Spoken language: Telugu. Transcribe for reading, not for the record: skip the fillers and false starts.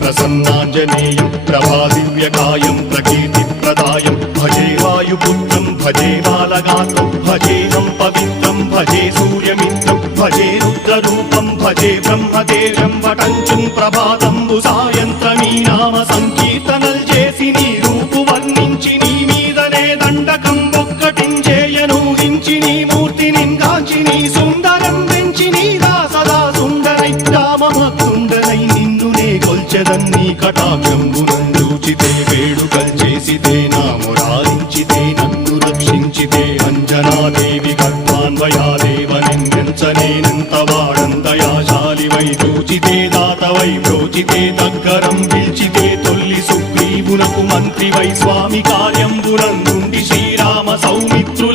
प्रसन्नाञ्जनेयं प्रभादिव्यकायं प्रकीर्तिप्रदायं भजे वायुपुत्रं भजे बालगात्रं भजेहं पवित्रं भजे सूर्यमित्रं भजे रुद्ररूपं भजे ब्रह्मदेवं वटञ्चुं ప్రభాతంబు సాయంత్రమీ నామ సంకీర్తనల్ చేసి నీ రూపు వర్ణించి నీ మీదనే దండకం ఒక్కటించేయనూహించి నీ మూర్తి నింగాంచి నీ సుందరం వెంచి నీ దాసదా సుందరై రామభక్తుండనై నిన్నునే కొల్చెదన్నీ కటాక్షంబునందూచితే వేడుకల్ చేసితే నా మురారించితే నన్ను రక్షించితే అంజనాదేవి గర్భాన్వయాదేవనెంచనేనంత వాడంతయాశాలివై చూచితే దాతవై ప్రోచితే దగ్గరం పిల్చితే తొల్లి సుగ్రీవునకు మంత్రివై స్వామి కార్యంబునందుండి శ్రీరామ సౌమిత్రు